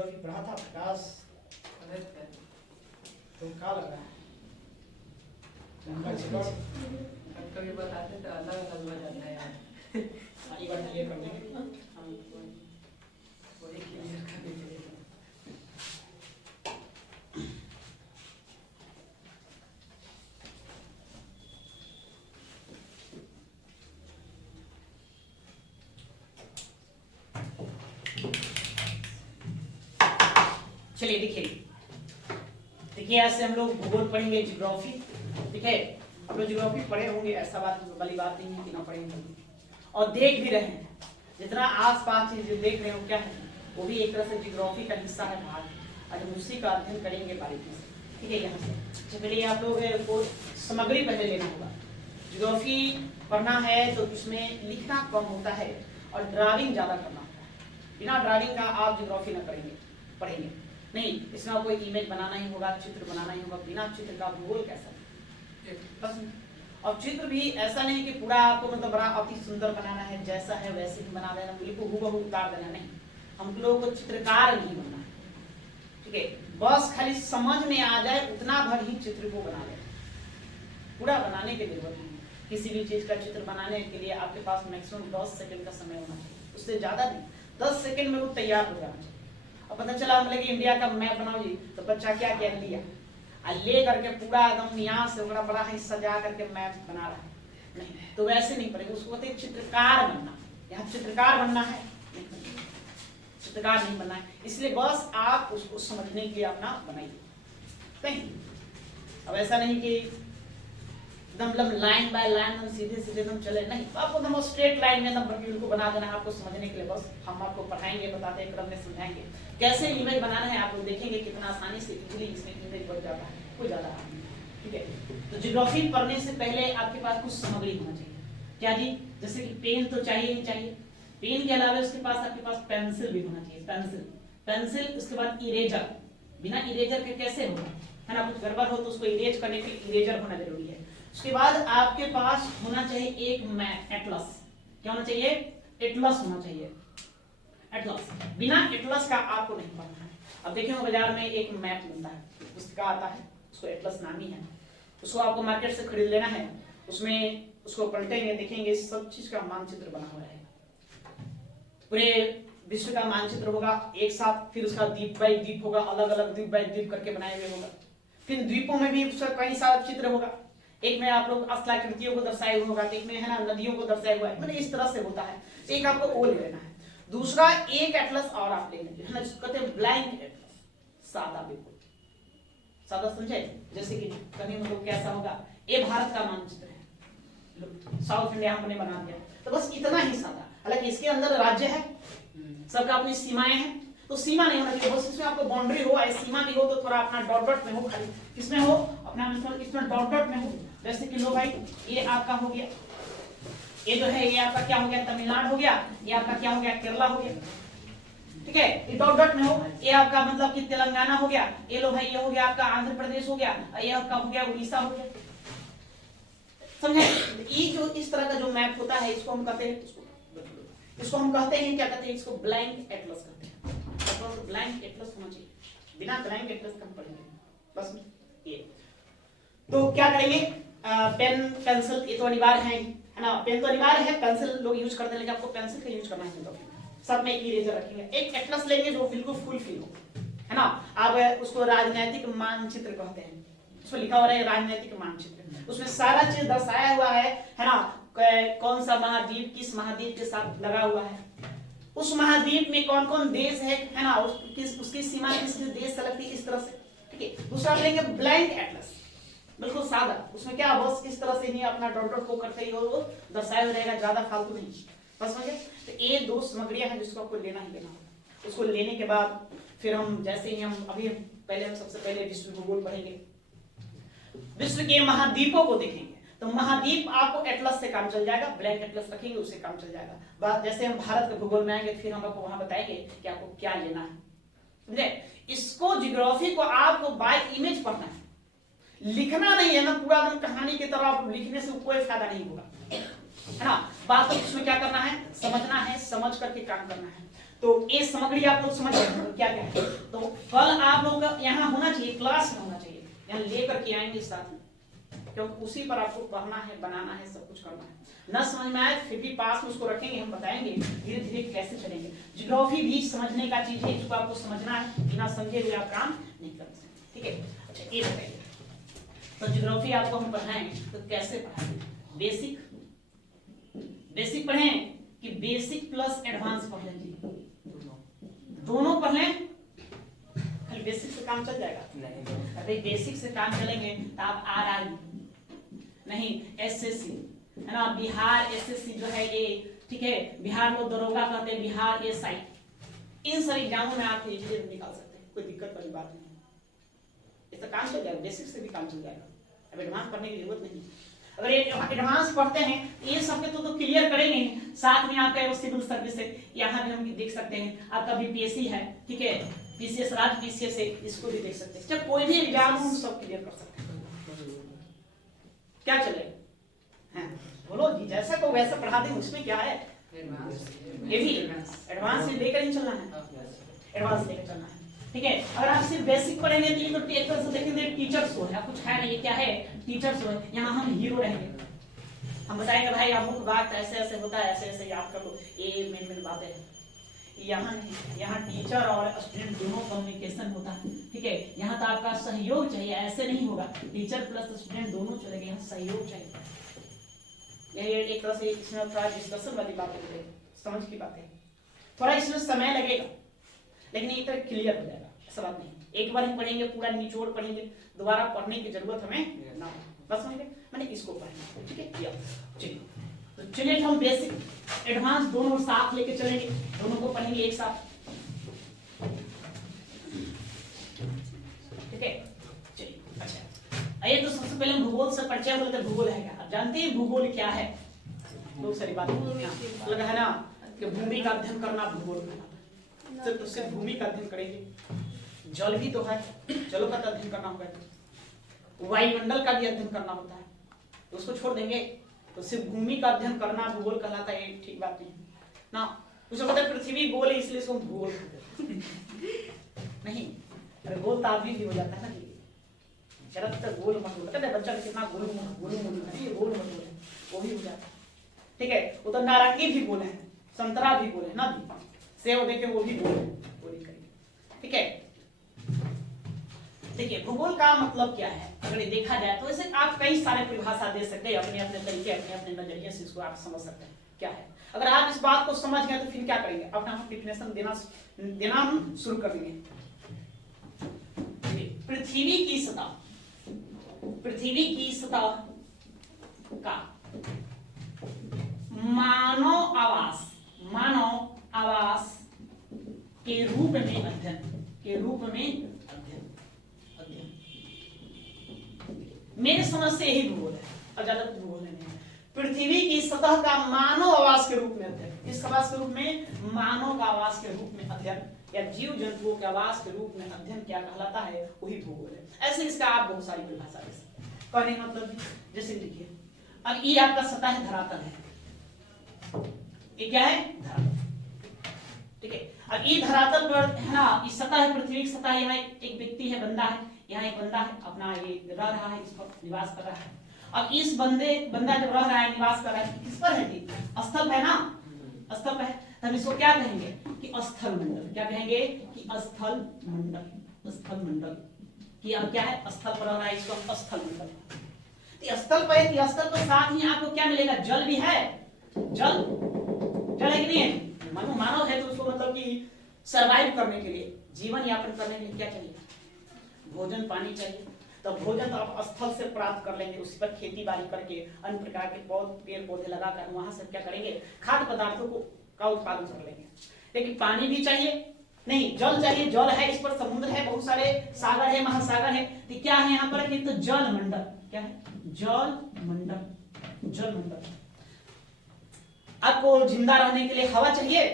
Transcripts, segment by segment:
Geography पढ़ा था प्रकाश, तो क्या लग रहा है कभी बताते तो अलग अलग हो जाता है यार। एक बार क्लियर कर लेंगे। वही क्लियर कर दीजिए। चलिए देखिए ऐसे हम लोग भूगोल पढ़ेंगे, ज्योग्राफी। ठीक है, आप लोग ज्योग्राफी पढ़े होंगे, ऐसा वाली बात नहीं है कि ना पढ़े होंगे, और देख भी रहे हैं। जितना आसपास चीजें देख रहे हो क्या है, वो भी एक तरह से ज्योग्राफी का हिस्सा है, भाग। आज हम उसी का अध्ययन करेंगे बारीकी से। ठीक है, यहाँ से चलिए आप लोग को सामग्री पहले लेना होगा। ज्योग्राफी पढ़ना है तो उसमें लिखना कम होता है और ड्राइंग ज्यादा करना होता है। बिना ड्राइंग का आप ज्योग्राफी न पढ़ेंगे नहीं। इसमें आपको इमेज बनाना ही होगा, चित्र बनाना ही होगा। बिना चित्र का भूगोल कैसा बस। और चित्र भी ऐसा नहीं कि पूरा आपको मतलब बड़ा अति सुंदर बनाना है, जैसा है वैसे ही बना देना, बिल्कुल हूबहू उतार देना नहीं। हम लोगों को चित्रकार नहीं बनना है। ठीक है, बस खाली समझ में आ जाए उतना भर ही चित्र को बना लेना, पूरा बनाने की जरूरत नहीं। किसी भी चीज का चित्र बनाने के लिए आपके पास मैक्सिमम 10 सेकंड का समय होना चाहिए, उससे ज्यादा नहीं। 10 सेकंड में वो तैयार हो जाना चाहिए। अब पता चला मतलब कि इंडिया का मैप बनाओ जी, तो बच्चा क्या क्या लिया ले करके पूरा एकदम यहाँ से बड़ा ही सजा करके मैप बना रहा है, नहीं तो वैसे नहीं पड़ेगा। उसको कहते चित्रकार बनना। यहाँ चित्रकार बनना है, चित्रकार नहीं बनना है। इसलिए बस आप उसको समझने के लिए अपना बनाइए नहीं। अब ऐसा नहीं कि एकदम लाइन बाय लाइन हम सीधे एकदम चले, नहीं। तो आपको एकदम स्ट्रेट लाइन में एकदम को बना देना है आपको समझने के लिए। बस हम आपको पढ़ाएंगे, बताते हैं, क्रम में समझाएंगे कैसे इमेज बनाना है। आप लोग देखेंगे कितना आसानी से इजीली इसमें इमेज बन जाता है, कोई ज्यादा नहीं। ठीक है, तो ज्योग्राफी पढ़ने से पहले आपके पास कुछ सामग्री होना चाहिए। क्या जी? जैसे कि पेन तो चाहिए ही चाहिए। पेन के अलावा उसके पास आपके पास पेंसिल भी होना चाहिए। पेंसिल उसके बाद इरेजर। बिना इरेजर के कैसे होगा, है ना? कुछ गड़बड़ हो तो उसको इरेज करने के लिए इरेजर होना जरूरी है। उसके बाद आपके पास होना चाहिए एक मैप, एटलस। क्या होना चाहिए? एटलस होना चाहिए। एटलस, बिना एटलस का आपको नहीं पढ़ना है। अब देखें बाजार में एक मैप मिलता है, पुस्तिका आता है, उसको एटलस नामी है। उसको आपको मार्केट से खरीद लेना है। उसमें उसको पलटेंगे, देखेंगे सब चीज का मानचित्र बना हुआ है, पूरे विश्व का मानचित्र होगा एक साथ। फिर उसका द्वीप बाई द्वीप होगा, अलग अलग द्वीप बाई द्वीप करके बनाए हुए होगा। फिर द्वीपों में भी उसका कई सारा चित्र होगा। एक में आप लोग स्थलाकृतियों को दर्शाए हुए होगा, एक में है ना नदियों को दर्शाया हुआ है, मतलब इस तरह से होता है। एक आपको वो ले लेना है। दूसरा एक एटलस और आप ले लेंगे, है ना, जिसको कहते हैं ब्लैंक एटलस, सादा, बिल्कुल सादा, समझे? जैसे कि कहीं मतलब कैसा होगा, ये भारत का मानचित्र है, साउथ इंडिया हमने बना दिया, तो बस इतना ही सादा। हालांकि इसके अंदर राज्य है, सबका अपनी सीमाएं हैं, तो सीमा नहीं होना चाहिए, बस इसमें आपको बाउंड्री हो, सीमा भी हो तो थोड़ा अपना डॉट डॉट में हो, खाली किसमें हो, अपना इसमें डॉट डॉट में हो। जैसे कि लो भाई, ये आपका हो गया, ये जो है ये आपका क्या हो गया, तमिलनाडु हो गया, ये आपका क्या हो गया, केरला हो गया। ठीक है, ये डॉट डॉट में हो, ये आपका मतलब कि तेलंगाना हो गया, ये लो भाई ये हो गया आपका आंध्र प्रदेश हो गया, ये आपका हो गया उड़ीसा हो गया। समझे? ये जो इस तरह का जो मैप होता है, इसको हम कहते हैं, इसको हम कहते हैं क्या कहते हैं, इसको ब्लैंक एटलस कहते हैं। ब्लैंक एटलस होना चाहिए, बिना ब्लैंक एटलस का हम पढ़ेंगे बस ये। तो क्या करेंगे, पेन पेंसिल ये तो अनिवार्य है ना। पेन तो अनिवार्य है, पेंसिल लोग यूज करते हैं, लेकिन आपको पेंसिल का यूज करना है। तो सब में एक इरेजर रखेंगे, एक एटलस लेंगे जो बिल्कुल फुल फिल हो, है ना। आप उसको राजनीतिक मानचित्र कहते हैं, उसमें लिखा हुआ है राजनीतिक मानचित्र, उसमें सारा चीज दर्शाया हुआ है ना। कौन सा महाद्वीप किस महाद्वीप के साथ लगा हुआ है, उस महाद्वीप में कौन कौन देश है ना, उसकी सीमा किस देश से लगती है, इस तरह से। ठीक है, दूसरा लेंगे ब्लैंक एटलस, बिल्कुल सादा, उसमें क्या बस इस तरह से ही अपना डॉट डॉट को करते ही वो दर्शाया हुआ रहेगा, ज्यादा फालतू नहीं, बस समझे। तो ये दो सामग्रियां हैं जिसको आपको लेना ही लेना होगा। उसको लेने के बाद फिर हम जैसे ही हम अभी पहले हम सबसे पहले विश्व भूगोल पढ़ेंगे, विश्व के महाद्वीपों को देखेंगे। तो महाद्वीप आपको एटलस से काम चल जाएगा, ब्लैंक एटलस रखेंगे उससे काम चल जाएगा। जैसे हम भारत के भूगोल में आएंगे फिर हम आपको वहां बताएंगे कि आपको क्या लेना है, समझे। इसको ज्योग्राफी को आपको बाय इमेज पढ़ना है, लिखना नहीं है ना पूरा एकदम कहानी की तरह। लिखने से कोई फायदा नहीं होगा, है ना। बात तो इसमें क्या करना है, समझना है, समझ करके काम करना है। तो ये सामग्री आप लोग समझ गए तो क्या क्या है। तो कल आप लोग का यहाँ होना चाहिए, क्लास में होना चाहिए, यहाँ लेकर के आएंगे साथ में, क्योंकि उसी पर आपको पढ़ना है, बनाना है, सब कुछ करना है। न समझ में आए फिर भी पास में उसको रखेंगे, हम बताएंगे धीरे धीरे कैसे चलेंगे। ज्योग्राफी भी समझने का चीज है, इसको आपको समझना है, बिना समझे हुए आप काम नहीं कर सकते, ठीक है। अच्छा ये बताइए, तो ज्योग्राफी आपको हम पढ़ाएं तो कैसे पढ़ाएंगे? बेसिक पढ़ें कि बेसिक प्लस एडवांस पढ़ लें? दोनों पढ़ लें, खाली बेसिक से काम चल जाएगा? नहीं। अरे बेसिक से काम चलेंगे तो आप आर नहीं, एसएससी है ना, बिहार एसएससी जो है ये, ठीक है, बिहार में दरोगा कहते हैं, बिहार एसआई, इन सारे एग्जामों में आप इजीली निकाल सकते हैं, कोई दिक्कत वाली बात नहीं है। इससे काम चल जाएगा, बेसिक से भी काम चल जाएगा, अब एडवांस पढ़ने की जरूरत नहीं। अगर एडवांस पढ़ते हैं ये सब के तो क्लियर करेंगे, साथ में आपका सिविल सर्विस है, यहाँ भी हम देख सकते हैं, आपका बीपीएससी है, ठीक है, पीसीएस राज्य पीसीएस है, इसको भी देख सकते हैं। जब कोई भी एग्जाम हम सब क्लियर कर सकते हैं, क्या चलेगा? हाँ, बोलो जी, जैसा को वैसा पढ़ा दें, उसमें क्या है? ये भी एडवांस से लेकर ही चलना है, एडवांस लेकर चलना है, ठीक है। अगर आप सिर्फ बेसिक पढ़ेंगे तो ये तो एक तरह से देखेंगे टीचर्स हो है, कुछ है नहीं, ये क्या है? टीचर्स हो। यहाँ हम हीरो रहेंगे, हम बताएंगे भाई आप मुख्य बात ऐसे ऐसे होता है, ऐसे ऐसे याद कर लो, ये मेन बातें हैं। यहाँ नहीं, यहाँ टीचर और स्टूडेंट दोनों कम्युनिकेशन होता है, ठीक है। यहाँ तो आपका सहयोग चाहिए, ऐसे नहीं होगा, टीचर प्लस स्टूडेंट दोनों चलेंगे, यहाँ सहयोग चाहिए। ये एक तरह से इसमें थोड़ा डिस्कशन वाली बात है, समझ की बात है, थोड़ा इसमें समय लगेगा, लेकिन एक तरह क्लियर हो जाएगा, ऐसा बात नहीं। एक बार ही पढ़ेंगे, पूरा निचोड़ पढ़ेंगे, दोबारा पढ़ने की जरूरत हमें ना हो, बस समझ गए, मैंने इसको पढ़ना, ठीक है। चलिए तो चलिए हम बेसिक एडवांस दोनों साथ लेके चलेंगे, दोनों को पढ़ेंगे एक साथ, ठीक है। चलिए अच्छा, आइए तो सबसे पहले हम भूगोल से परिचय हो लेते हैं। भूगोल है क्या? आप जानते हैं भूगोल क्या है? बहुत सारी बात लगा है ना कि भूमि का अध्ययन करना भूगोल कहलाता है, तो सिर्फ भूमि का अध्ययन करेंगे। जल भी तो है, जलों का अध्ययन करना होगा, वायुमंडल का भी अध्ययन करना होता है, तो उसको छोड़ देंगे, तो सिर्फ भूमि का अध्ययन करना भूगोल कहलाता है, ठीक बात नहीं ना। उसको कहते हैं पृथ्वी गोल है इसलिए इसको भूगोल नहीं, अरे गोल ताबी भी हो जाता है ना जी, शरत तक गोल मत बोलते हैं, बच्चा कितना गोल नहीं, ये गोल मत बोले, वो भी हो जाता है, ठीक है। वो तो नारंगी भी गोल है, संतरा भी गोल है ना, सेव देखे वो भी गोल है, वो नहीं करेंगे, ठीक है। देखिए भूगोल का मतलब क्या है, अगर देखा जाए तो वैसे आप कई सारे परिभाषा दे सकते हैं, अपने अपने तरीके, अपने अपने नजरिए से इसको आप समझ सकते हैं क्या है। अगर आप इस बात को समझ गए तो फिर क्या करेंगे, अपना हम डिफिनेशन देना हम शुरू कर देंगे। पृथ्वी की सतह, पृथ्वी की सतह का मानव आवास के रूप में अध्ययन, के रूप में अध्ययन मेरे समझ से यही भूगोल है, और ज्यादा भूगोल नहीं है। पृथ्वी की सतह का मानव आवास के रूप में अध्ययन, किस आवास के रूप में? मानव का आवास के रूप में अध्ययन, या जीव जंतुओं के आवास के रूप में अध्ययन क्या कहलाता है, वही भूगोल है। ऐसे इसका आप बहुत सारी परिभाषा दे सकते हैं, कहने का मतलब जैसे लिखिए, अब ये आपका सतह है, धरातल है, ये क्या है? धरातल, ठीक है। अब ये धरातल पर है ना, इस सतह है, पृथ्वी की सतह, यहाँ एक व्यक्ति है, बंदा है, यहाँ एक बंदा है, अपना ये रह रहा है, इस पर निवास कर रहा है। अब इस बंदा जब रह रहा है, निवास कर रहा है, किस पर है जी? स्थल है ना, स्थल पर है, तब इसको क्या कहेंगे कि स्थल मंडल, क्या कहेंगे कि स्थल मंडल, स्थल मंडल कि अब क्या है, स्थल पर रह रहा है, इसको हम स्थल मंडल। तो स्थल पर है, स्थल पर साथ ही आपको क्या मिलेगा? जल भी है, जल है कि नहीं है? मानव है तो उसको मतलब कि सरवाइव करने के लिए, जीवन यापन करने के लिए क्या चाहिए? भोजन पानी चाहिए। तो भोजन तो आप स्थल से प्राप्त कर लेंगे, उसी पर खेती बाड़ी करके अन्य प्रकार के पेड़ पौधे लगाकर वहां से क्या करेंगे? खाद्य पदार्थों का उत्पादन कर लेंगे। लेकिन पानी भी चाहिए, नहीं जल चाहिए, जल है, इस पर समुद्र है, बहुत सारे सागर है, महासागर है, तो क्या है यहाँ पर? तो जल मंडल, क्या है? जल मंडल, जल मंडल। आपको जिंदा रहने के लिए हवा चाहिए,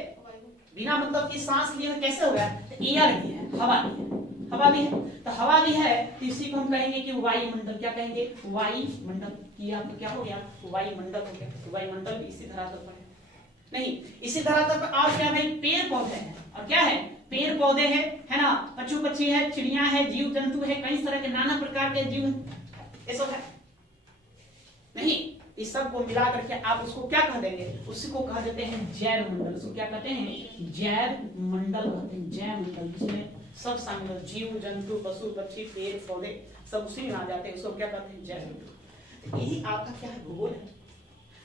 बिना मतलब कि सांस लिए कैसे हो गया? तो एयर भी है, हवा भी है, हवा भी है, तो हवा भी है, तो इसी को हम कहेंगे कि वायुमंडल, क्या कहेंगे? वायुमंडल। कि आपको क्या हो गया? वायुमंडल हो गया। वायुमंडल भी इसी धरातल पर है, नहीं। इसी धरातल पर और क्या भाई, पेड़ पौधे हैं, और क्या है, पेड़ पौधे हैं, है ना, पशु पक्षी है, चिड़िया है, जीव जंतु है, कई तरह के नाना प्रकार के जीव ये सब है। नहीं, इस सब को मिला करके आप उसको क्या कह देंगे, उसी को कह देते हैं जैव मंडल। उसको क्या कहते हैं, जैव मंडल कहते हैं। जैव मंडल जिसमें सब शामिल, जीव जंतु पशु पक्षी पेड़ पौधे सब उसी में आ जाते हैं, उसको क्या कहते हैं, जैव मंडल। यही आपका क्या है, भूगोल है।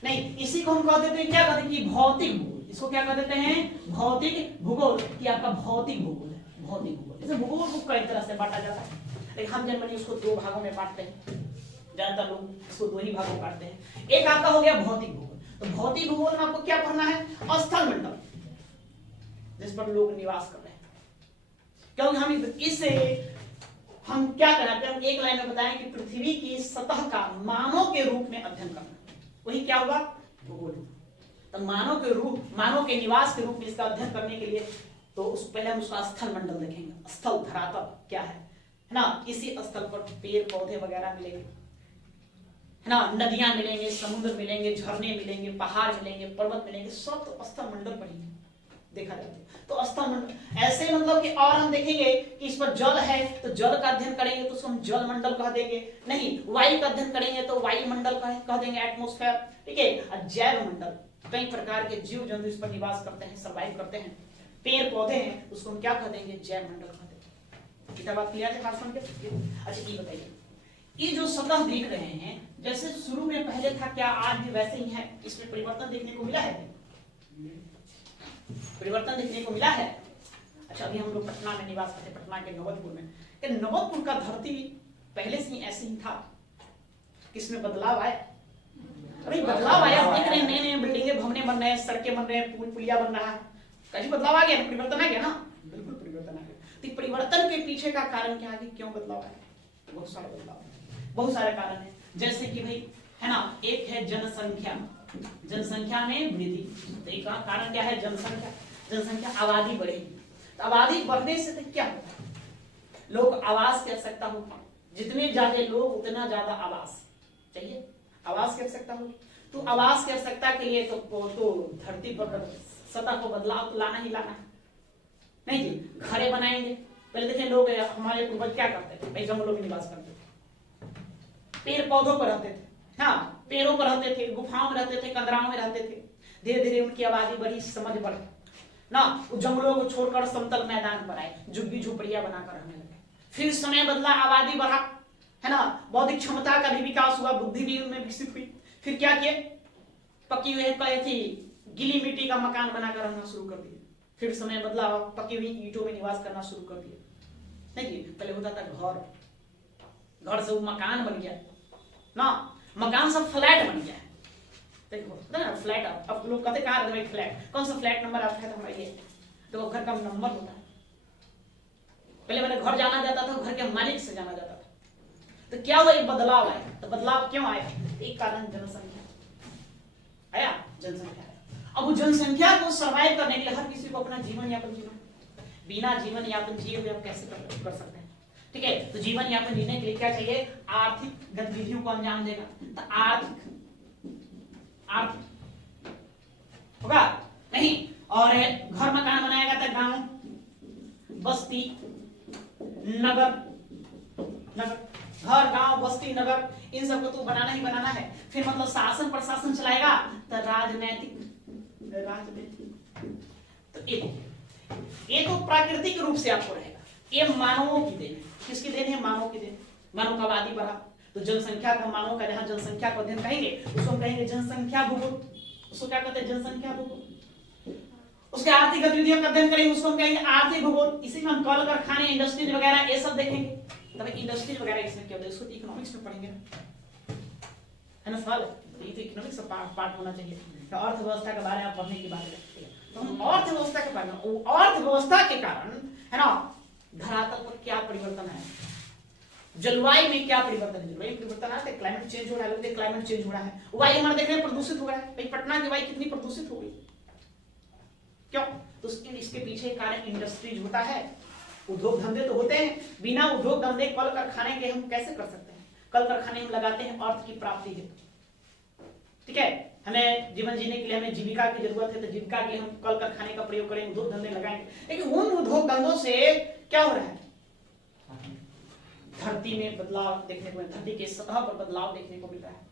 नहीं, इसी को हम कह देते हैं, क्या कहते हैं कि भौतिक भूगोल। इसको क्या कह देते हैं, भौतिक भूगोल, कि आपका भौतिक भूगोल है, भौतिक भूगोल। जैसे भूगोल को कई तरह से बांटा जाता है, लेकिन हम जनरली उसको दो भागों में बांटते हैं, ज्यादातर लोग इसको दो ही भागों में बांटते हैं। एक आपका हो गया भौतिक भूगोल। तो भौतिक भूगोल में आपको क्या पढ़ना है, स्थल मंडल जिस पर लोग निवास कर रहे हैं। क्योंकि हम इससे हम क्या कराते हैं, एक लाइन में बताएं कि पृथ्वी की सतह का मानव के रूप में अध्ययन करना, वही क्या होगा, भूगोल। तो मानव के रूप, मानव के निवास के रूप में इसका अध्ययन करने के लिए तो उस पहले हम उसका स्थल मंडल देखेंगे, स्थल धरातल क्या है ना। इसी स्थल पर पेड़ पौधे वगैरह मिलेंगे, है ना, नदियां मिलेंगे, समुद्र मिलेंगे, झरने मिलेंगे, पहाड़ मिलेंगे, पर्वत मिलेंगे, सब तो स्थल मंडल पर ही देखा जाता है। तो स्थल मंडल ऐसे मतलब कि, और हम देखेंगे कि इस पर जल है तो जल का अध्ययन करेंगे तो उसको हम जल मंडल कह देंगे। नहीं, वायु का अध्ययन करेंगे तो वायु मंडल कह देंगे, एटमॉस्फेयर, ठीक है। और जैव मंडल, कई प्रकार के जीव जंतु इस पर निवास करते हैं, सर्वाइव करते हैं, पेड़ पौधे हैं, उसको हम क्या कह देंगे, जैव मंडल कह देंगे। कितना बात क्लियर है, समझ के। अच्छा ये बताइए, ये जो सतह देख रहे हैं, जैसे शुरू में पहले था क्या, आज भी वैसे ही है, इसमें परिवर्तन देखने को मिला है, परिवर्तन देखने को मिला है। अच्छा, अभी हम लोग पटना में निवास करते, पटना के नवतपुर में, कि नवतपुर का धरती पहले से ही ऐसे ही था, किसमें बदलाव आया, अरे बदलाव आया, देख रहे हैं नए नए बिल्डिंगे भवने बन रहे हैं, सड़कें बन रहे हैं, पुल पुलिया बन रहा है, कहीं बदलाव आ गया, परिवर्तन आ गया ना, बिल्कुल परिवर्तन आ गया। तो परिवर्तन के पीछे का कारण क्या है, क्यों बदलाव आया, बहुत सारे बदलाव, बहुत सारे कारण है। जैसे कि भाई, है ना, एक है जनसंख्या, जनसंख्या में वृद्धि। तो एक कारण क्या है, जनसंख्या, जनसंख्या आबादी बढ़ेगी, तो आबादी बढ़ने से तो क्या होगा, लोग आवास की आवश्यकता होगी, जितने ज्यादा लोग उतना ज्यादा आवास चाहिए, आवास की आवश्यकता होगी। तो आवास की आवश्यकता के लिए तो धरती पर सतह को बदलाव तो लाना ही लाना है। नहीं जी, घरे बनाएंगे, पहले देखें लोग, हमारे पूर्वज क्या करते थे भाई, जंगलों में निवास करते थे, पेड़ पौधों पर रहते थे, हाँ पेड़ों पर रहते थे, गुफाओं में रहते थे, कंदराओं में रहते थे। धीरे धीरे उनकी आबादी बढ़ी, समझ बढ़ी ना, जंगलों को छोड़कर समतल मैदान पर आए, झुग्गी झोपड़ियां बनाकर रहने लगे। फिर समय बदला, आबादी बढ़ा, है ना, बौद्धिक क्षमता का भी विकास हुआ, बुद्धि भी उनमें विकसित हुई। फिर क्या किए, पकी हुई थी गीली मिट्टी का मकान बनाकर रहना शुरू कर दिए। फिर समय बदला, पकी हुई ईंटों में निवास करना शुरू कर दिए। नहीं, पहले होता था घर, घर से वो मकान बन गया ना, मकान सब फ्लैट बन गया। देखो ना फ्लैट, अब लोग कहते कहाँ रहते फ्लैट, कौन सा फ्लैट नंबर आपका है, तो हमारा ये तो घर का नंबर होता है। पहले मैंने घर जाना जाता था, घर के मालिक से जाना जाता था। तो क्या हुआ, एक बदलाव आया। तो बदलाव क्यों आया, एक कारण जनसंख्या आया, जनसंख्या आया। अब वो जनसंख्या को सर्वाइव करने के लिए हर किसी को अपना जीवन यापन जीना, बिना जीवन यापन जिए हुए आप कैसे कर सकते हैं, ठीक है। तो जीवन यापन जीने के लिए क्या चाहिए, आर्थिक गतिविधियों को अंजाम देगा। तो आर्थिक होगा नहीं, और घर मकान बनाएगा तो गांव, बस्ती, नगर, घर गांव बस्ती नगर, इन सबको तो बनाना ही बनाना है। फिर मतलब शासन प्रशासन चलाएगा तो राजनीतिक, तो ये तो प्राकृतिक रूप से आपको रहेगा, ये मानवों की देन है। किसकी देन है, मानव की देन। मानव का आबादी बढ़ा तो जनसंख्या का, मानव का जहां जनसंख्या को अध्ययन कहेंगे उसको हम कहेंगे जनसंख्या भूगोल। उसको क्या कहते हैं, जनसंख्या भूगोल। उसके आर्थिक गतिविधियों का अध्ययन करेंगे उसको हम कहेंगे आर्थिक भूगोल। इसी में हम कल कारखाने, इंडस्ट्रीज वगैरह ये सब देखेंगे। तब इंडस्ट्रीज वगैरह इसमें क्या होता है, इसको तो इकोनॉमिक्स में पढ़ेंगे, है ना सवाल। ये तो इकोनॉमिक्स का पार्ट होना चाहिए। तो अर्थव्यवस्था के बारे में पढ़ने की बात है, तो हम अर्थव्यवस्था के बारे में, अर्थव्यवस्था के कारण, है ना, धरातल पर क्या परिवर्तन है, जलवायु में क्या परिवर्तन है, जलवायु परिवर्तन आता है, क्लाइमेट चेंज हो रहा है, क्लाइमेट चेंज हो रहा है। वायु हमारे देख रहे हैं प्रदूषित हो रहा है, भाई पटना की वायु कितनी प्रदूषित हो गई, क्यों, तो इसके पीछे कारण इंडस्ट्रीज होता है, उद्योग धंधे तो होते हैं। बिना उद्योग धंधे कल कारखाने के हम कैसे कर सकते हैं, कल कारखाने हम लगाते हैं अर्थ की प्राप्ति हेतु, ठीक है, हमें जीवन जीने के लिए हमें जीविका की जरूरत है, तो जीविका के लिए हम कल कारखाने का प्रयोग करेंगे, उद्योग धंधे लगाएंगे, लेकिन उन उद्योग धंधों से क्या हो रहा है, धरती में बदलाव देखने को मिल, धरती के सतह पर बदलाव देखने को मिल रहा है।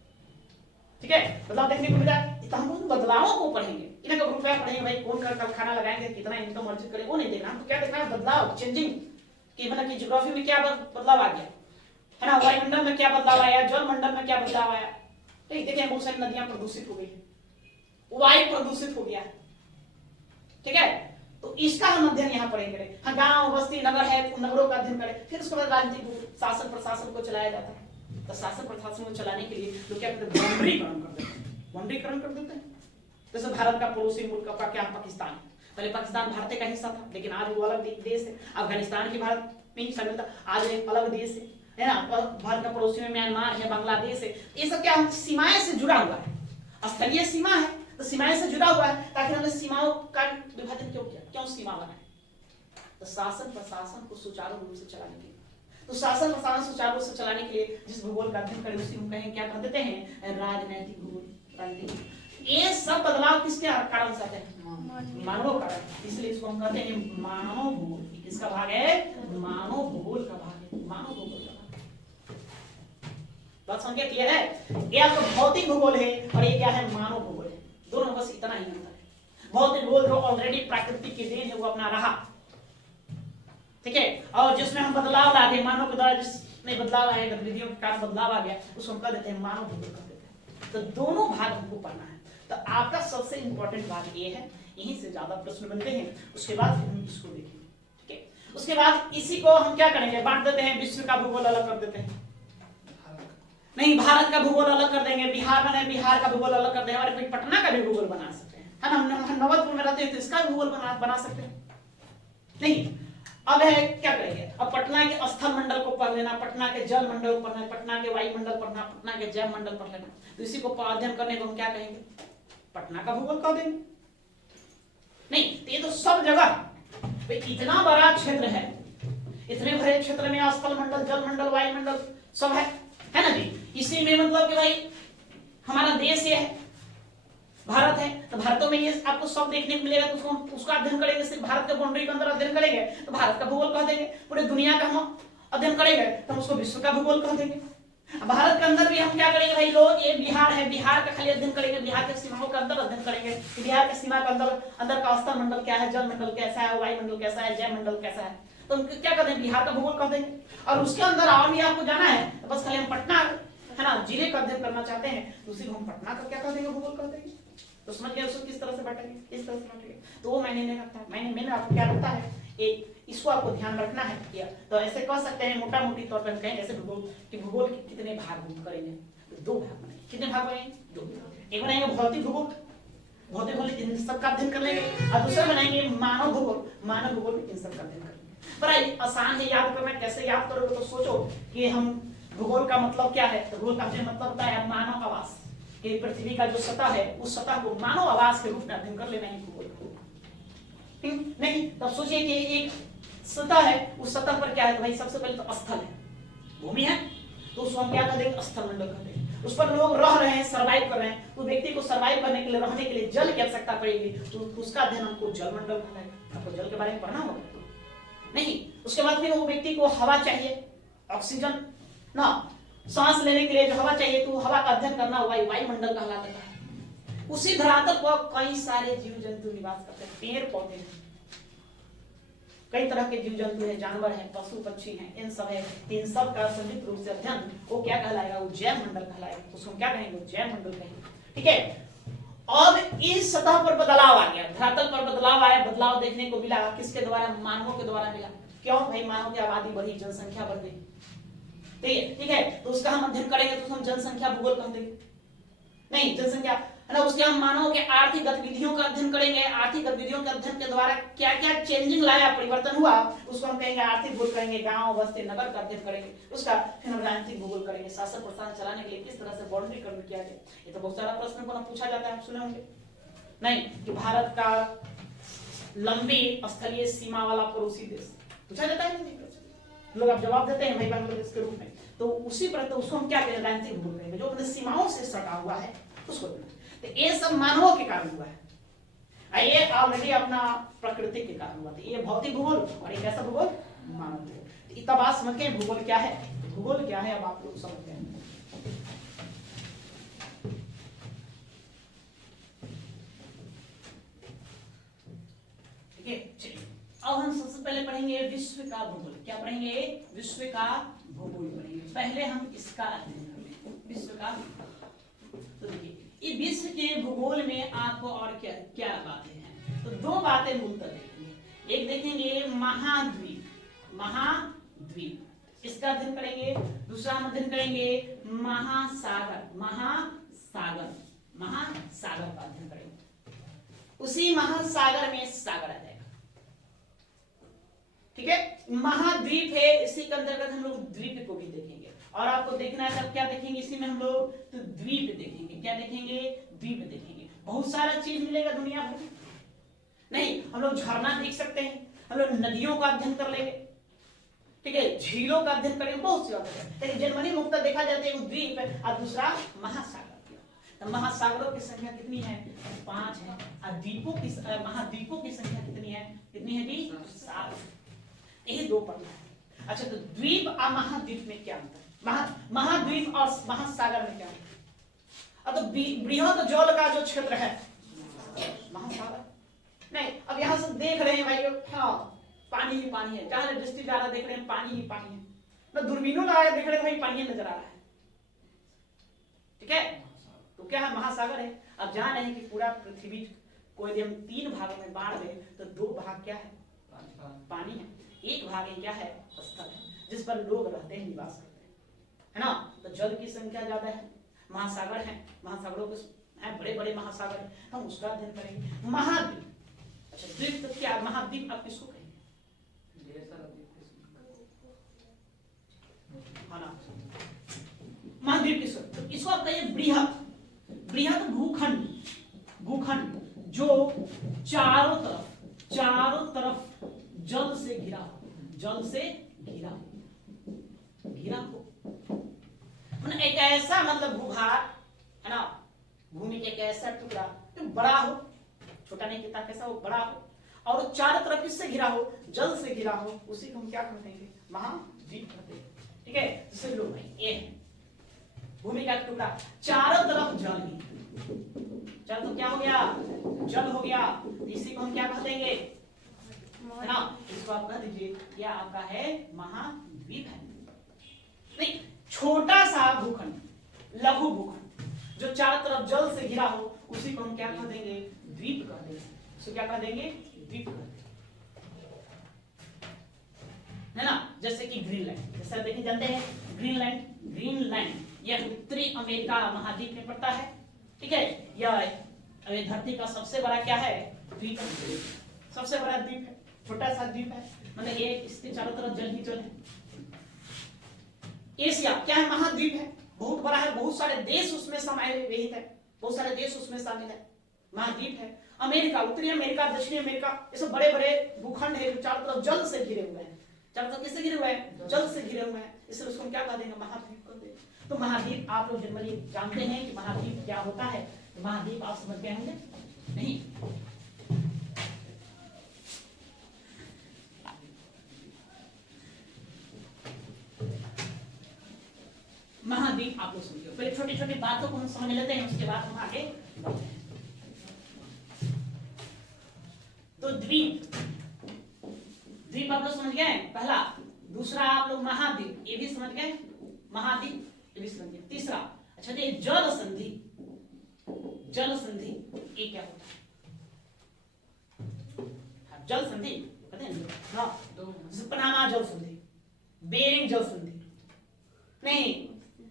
ठीक है, बदलाव देखने को मिल रहा है, तो हम उन बदलावों को पढ़ेंगे, इनका रुपया पढ़ेंगे, भाई कौन कारखाना लगाएंगे, कितना इनकम अर्जित करेंगे, वो नहीं देखना, हमको क्या देखना है, बदलाव, चेंजिंग, कि मतलब कि ज्योग्राफी में क्या बदलाव आ गया है ना, वायुमंडल में क्या बदलाव आया, जल मंडल में क्या बदलाव आया। देखिए बहुत सारी नदियां प्रदूषित हो गई है, वायु प्रदूषित हो गया है, ठीक है, तो इसका हम अध्ययन यहाँ पढ़ेंगे। हाँ, गांव बस्ती नगर है, नगरों का अध्ययन करें, फिर उसके बाद राजनीतिक शासन प्रशासन को चलाया जाता है, तो शासन प्रशासन को चलाने के लिए लोग क्या करते हैं, बाउंड्रीकरण कर देते हैं, बाउंड्रीकरण कर देते हैं। जैसे भारत का पड़ोसी मुल्क का क्या, पाकिस्तान, पहले पाकिस्तान भारत का हिस्सा था, लेकिन आज वो अलग देश है, अफगानिस्तान की भारत में ही शामिल था, आज एक अलग देश है ना, भारत का पड़ोसी में म्यांमार है, बांग्लादेश है, ये सब क्या सीमाएं से जुड़ा हुआ है, स्थलीय सीमा है, तो सीमाएं से जुड़ा हुआ है, ताकि हमने सीमाओं का विभाजन क्यों किया, क्यों सीमा बनाए, तो शासन प्रशासन को सुचारू रूप से चलाने के लिए, तो शासन प्रशासन सुचारू रूप से चलाने के लिए जिस भूगोल का अध्ययन करें उसी को कहें क्या कर देते हैं, राजनैतिक भूगोल, राजनीतिक। ये सब बदलाव किसके कारण से आते हैं, मानव कारण, इसलिए इसको हम कहते हैं मानव भूगोल। किसका भाग है, मानव भूगोल का भाग है, मानव भूगोल का भाग। बात समझ क्लियर है, ये आपका भौतिक भूगोल है और ये क्या है, मानव भूगोल है, दोनों बस इतना ही अंतर है। भौतिक भूगोल जो ऑलरेडी प्राकृतिक की देन है वो अपना रहा, ठीक है, और जिसमें हम बदलाव ला दे, मानव के द्वारा जिसमें बदलाव आया, गतिविधियों के कारण बदलाव आ गया, उसको हम कह देते हैं मानव भूगोल कर देते हैं। तो दोनों भाग हमको पढ़ना है, तो आपका सबसे इंपॉर्टेंट भाग ये है, यहीं से ज्यादा प्रश्न बनते हैं, उसके बाद हम इसको देखेंगे, ठीक है। उसके बाद इसी को हम क्या करेंगे, बांट देते हैं, विश्व का भूगोल अलग कर देते हैं, नहीं भारत का भूगोल अलग कर देंगे, बिहार में बिहार का भूगोल अलग कर देंगे, और पटना का भी भूगोल बना सकते हैं, है ना, हम नवतपुर में रहते हैं तो इसका भूगोल बना सकते हैं। नहीं, अब है क्या करेंगे, अब पटना के स्थल मंडल को पढ़ लेना, पटना के जल मंडल को पढ़ना, पटना के वायुमंडल पढ़ना, पटना के जैव मंडल पढ़ लेना, तो इसी को अध्ययन करने को हम क्या कहेंगे, पटना का भूगोल कह देंगे। नहीं, तो ये तो सब जगह इतना बड़ा क्षेत्र है, इतने बड़े क्षेत्र में स्थल मंडल, जल मंडल, वायुमंडल सब है ना जी। इसी में मतलब कि भाई हमारा देश ये है, भारत है, तो भारतों में ये आपको सब देखने को मिलेगा, तो उसका अध्ययन करेंगे, सिर्फ भारत के बाउंड्री के अंदर अध्ययन करेंगे तो भारत का भूगोल कह देंगे, पूरे दुनिया का हम अध्ययन करेंगे तो हम उसको विश्व का भूगोल कह देंगे। भारत के अंदर भी हम क्या करेंगे भाई, लोग ये बिहार है, बिहार का खाली अध्ययन करेंगे, बिहार के सीमाओं के अंदर अध्ययन करेंगे, बिहार के सीमा के अंदर का स्थल मंडल क्या है, जल मंडल कैसा है, वायुमंडल कैसा है, जैव मंडल कैसा है, तो हम क्या कहते हैं, बिहार का भूगोल कह देंगे। और उसके अंदर और भी आपको जाना है, तो बस खाली हम पटना है ना जिले का अध्ययन करना चाहते हैं, तो उसी को हम पटना का क्या कह देंगे, भूगोल कह देंगे। तो समझ गए उसको किस तरह से बांटेंगे, इस तरह से बांटेंगे, तो वो मैंने नहीं रखता है, मैंने आपको क्या रखता है, एक इसको आपको ध्यान रखना है क्या, तो ऐसे कह सकते हैं मोटा मोटी तौर पर कहें जैसे भूगोल कि भूगोल के कितने भाग हम करेंगे, तो दो भाग बनेंगे, कितने भाग बनेंगे, दो। एक बनाएंगे भौतिक भूगोल, भौतिक भूगोल इन सब का अध्ययन कर लेंगे, और दूसरा बनाएंगे मानव भूगोल, मानव भूगोल में इन सब का अध्ययन करेंगे। बड़ा आसान है याद करना, कैसे याद करोगे, तो सोचो कि हम भूगोल का मतलब क्या है, तो भूगोल का मतलब होता है मानव आवास, कि पृथ्वी का जो सतह है उस सतह को मानव आवास के रूप में अध्ययन कर लेना है भूगोल। नहीं, तब सोचिए कि एक सतह है, उस सतह पर क्या है, तो भाई सबसे पहले तो स्थल है, भूमि है, तो उसको हम क्या कर देंगे, स्थल मंडल कर देंगे। उस पर लोग रह रहे हैं, सर्वाइव कर रहे हैं, तो व्यक्ति को सर्वाइव करने के लिए, रहने के लिए जल की आवश्यकता पड़ेगी, तो उसका अध्ययन हमको जल मंडल करना है, आपको जल के बारे में पढ़ना होगा। नहीं, उसके बाद फिर वो व्यक्ति को हवा चाहिए, ऑक्सीजन ना, सांस लेने के लिए जो हवा चाहिए, तो हवा का अध्ययन करना वायुमंडल कहलाता है। उसी धरातल पर कई सारे जीव जंतु निवास करते हैं, पेड़ पौधे हैं, कई तरह के जीव जंतु हैं, जानवर हैं, पशु पक्षी हैं, इन सब है, इन सब का संयुक्त रूप से अध्ययन वो क्या कहलाएगा, वो जैव मंडल कहलाएगा, उसको क्या कहेंगे, जैव मंडल कहेंगे, ठीक है। अब इस सतह पर बदलाव आ गया, धरातल पर बदलाव आया, बदलाव देखने को मिला, किसके द्वारा, मानवों के द्वारा मिला। क्यों भाई, मानव की आबादी बढ़ी, जनसंख्या बढ़ गई, ठीक है, तो उसका हम अध्ययन करेंगे, तो हम जनसंख्या भूगोल कह देंगे। नहीं, जनसंख्या है ना, उसके हम मानव के आर्थिक गतिविधियों का अध्ययन करेंगे, आर्थिक गतिविधियों के अध्ययन के द्वारा क्या क्या चेंजिंग लाया, परिवर्तन हुआ, उसको हम कहेंगे आर्थिक भूगोल कहेंगे, गांव बस्ती नगर का अध्ययन करेंगे, उसका फिर हम राजनीतिक भूगोल करेंगे, शासन प्रशासन चलाने के लिए किस तरह से बाउंड्रीकरण किया गया। ये तो बहुत सारा प्रश्न को पूछा जाता है, आप सुने होंगे नहीं, कि भारत का लंबी स्थलीय सीमा वाला पड़ोसी देश पूछा जाता है, लोग आप जवाब देते हैं भाई बांग्लादेश के रूप में, तो उसी पर तो उसको हम क्या करेंगे, राजनीतिक भूगोल करेंगे, जो अपने सीमाओं से सटा हुआ है, उसको तो ये सब मानवों के कारण हुआ है, ये ऑलरेडी अपना प्रकृति के कारण हुआ था। ये भौतिक भूगोल और एक ऐसा भूगोल मानव भूगोल। इतना बात समझ के भूगोल क्या है, भूगोल क्या है अब आप लोग समझ गए। ठीक है, चलिए अब हम सबसे पहले पढ़ेंगे विश्व का भूगोल। क्या पढ़ेंगे? विश्व का भूगोल पढ़ेंगे। पहले हम इसका अध्ययन करेंगे, विश्व का। तो देखिए ये विश्व के भूगोल में आपको और क्या क्या बातें हैं, तो दो बातें मूलतः देखेंगे। एक देखेंगे महाद्वीप, महाद्वीप इसका अध्ययन करेंगे। दूसरा हम अध्ययन करेंगे महासागर, महासागर, महासागर का अध्ययन करेंगे। उसी महासागर में सागर आ जाएगा। ठीक है, महाद्वीप है, इसी के अंतर्गत हम लोग द्वीप को भी देखेंगे। और आपको देखना है तब क्या देखेंगे इसी में हम लोग, तो द्वीप देखेंगे। क्या देखेंगे? द्वीप देखेंगे। बहुत सारा चीज मिलेगा दुनिया भर में। नहीं, हम लोग झरना देख सकते हैं, हम लोग नदियों का अध्ययन कर लेंगे, ठीक है, झीलों का अध्ययन करेंगे, बहुत सी बातें। लेकिन जर्मनी मुक्त देखा जाता है, एक द्वीप है और दूसरा महासागर। तो महासागरों की संख्या कितनी है? 5 है। और द्वीपों की महाद्वीपों की संख्या कितनी है? कितनी है जी? 7। यही दो पढ़ना है। अच्छा, तो द्वीप और महाद्वीप में क्या अंतर? महाद्वीप और महासागर में क्या अंतर? अब तो बृहद जल का जो क्षेत्र है महासागर नहीं। अब यहां से देख रहे हैं भाई, हाँ पानी ही पानी है, जहां दृष्टि जा रहा देख रहे हैं पानी ही पानी है, ना दूरबीनों लगाए देख रहे हैं भाई पानी नजर आ रहा है। ठीक है, तो क्या है? महासागर है। अब जान रहे हैं कि पूरा पृथ्वी को यदि हम 3 भागों में बांट दें तो 2 भाग क्या है? पानी है। एक भाग है क्या है? स्थल है, जिस पर लोग रहते हैं, निवास करते हैं, है ना। तो जल की संख्या ज्यादा है, महासागर है, महासागरों के हैं बड़े बड़े महासागर, हम उसका अध्ययन करेंगे। महाद्वीप, अच्छा द्वीप तो क्या? महाद्वीप आप किसको कहेंगे? है ना, महाद्वीप किसको? तो इसको आप कहिए बृहद, बृहद भूखंड, भूखंड जो चारों तरफ जल से घिरा हो, जल से घिरा हो, मतलब एक ऐसा मतलब भूभाग है ना, भूमि के एक ऐसा टुकड़ा जो बड़ा हो, छोटा नहीं कितना, कैसा हो? बड़ा हो, और चारों तरफ किससे घिरा हो? जल से घिरा हो, उसी को हम क्या कहते हैं? महाद्वीप कहते हैं। ठीक है, जैसे लो भाई ये है भूमि का टुकड़ा, चारों तरफ जल ही, चल तो क्या हो गया? जल हो गया। इसी को हम क्या कह देंगे? है ना, इसको आप कह दीजिए क्या आपका है? महाद्वीप है। नहीं, छोटा सा भूखंड, लघु भूखंड जो चारों तरफ जल से घिरा हो, उसी को हम क्या कह देंगे? द्वीप कह देंगे। इसको क्या कह देंगे? द्वीप कह देंगे, है ना। जैसे कि ग्रीनलैंड, जैसे देखिए जानते हैं ग्रीनलैंड, ग्रीनलैंड यह उत्तरी अमेरिका महाद्वीप में पड़ता है। ठीक है, यह धरती का सबसे बड़ा क्या है? द्वीप, सबसे बड़ा द्वीप है, छोटा सा द्वीप है, मतलब ये इसके चारों तरफ जल ही जल है। एशिया क्या है? महाद्वीप है, बहुत बड़ा है, बहुत सारे देश उसमें समाहित है, बहुत सारे देश उसमें शामिल है, महाद्वीप है। अमेरिका, उत्तरी अमेरिका, दक्षिणी अमेरिका, ये सब बड़े बड़े भूखंड है जो चारों तरफ जल से घिरे हुए हैं। चारों तरफ किससे घिरे हुए हैं? जल से घिरे हुए हैं, इसलिए उसको हम क्या कह देंगे? महाद्वीप कह देंगे। तो महाद्वीप आप लोग जनरली जानते हैं कि महाद्वीप क्या होता है, तो महाद्वीप आप समझ गए होंगे नहीं? महाद्वीप आप लोग समझिए, पहले छोटी छोटी बातों को हम समझ लेते हैं, उसके बाद हम आगे बढ़ते हैं। तो द्वीप, द्वीप आप लोग समझ गए पहला। दूसरा आप लोग महाद्वीप, ये भी समझ गए, महाद्वीप ये भी समझ गए। तीसरा, अच्छा ये जल संधि, जल संधि ये क्या होता है? जल संधि पता है ना, पनामा जल संधि, बेरिंग जल संधि, नहीं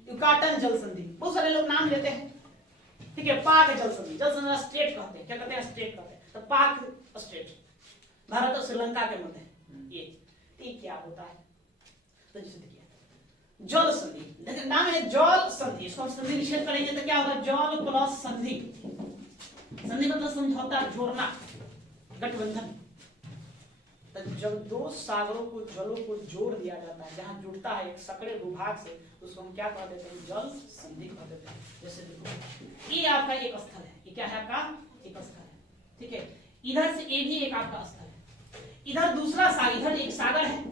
युकाटन जल संधि, बहुत सारे लोग नाम लेते हैं। ठीक है, पाक जल संधि, जल संधि स्ट्रेट कहते हैं, क्या कहते हैं? स्ट्रेट कहते हैं। तो पाक स्ट्रेट भारत और श्रीलंका के मध्य ये क्या होता है? तो जैसे देखिए जल संधि, देखिए नाम है जल संधि, इसको हम संधि निषेध करेंगे तो क्या होगा? जल प्लस संधि, संधि मतलब समझौता, जोड़ना, गठबंधन। तो जब दो सागरों को जलों को जोड़ दिया जाता है, जहां जुड़ता है एक सकड़े भूभाग से, तो उसको हम क्या कह देते हैं? जल संधि कह देते हैं। जैसे देखो ये आपका एक स्थल है, ये क्या है आपका? एक स्थल है, ठीक है। इधर से ये भी एक आपका स्थल है, इधर दूसरा सागर, इधर एक सागर है,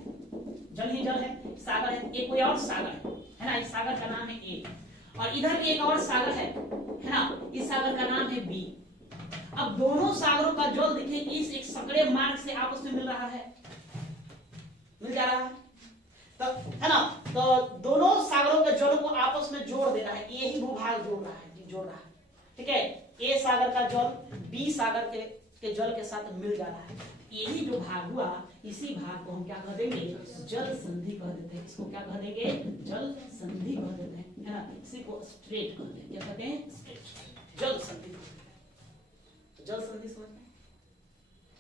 जल ही जल है, सागर है, एक कोई और सागर है ना, इस सागर का नाम है ए, और इधर एक और सागर है ना, इस सागर का नाम है बी। अब दोनों सागरों का जल देखिए इस एक सकड़े मार्ग से आपस में मिल रहा है, मिल जा रहा है, तो है ना, तो दोनों सागरों के जल को आपस में जोड़ दे रहा है, यही भूभाग जोड़ रहा है, जोड़ रहा है, ठीक है। ए सागर का जल बी सागर के जल के साथ मिल जा रहा है, यही जो भाग हुआ, इसी भाग को हम क्या कह देंगे? जल संधि कह देते हैं। इसको क्या कह देंगे? जल संधि कह देते हैं, है ना। इसी को स्ट्रेट कहते हैं, क्या कहते हैं? स्ट्रेट, जल संधि। जल संधि समझ में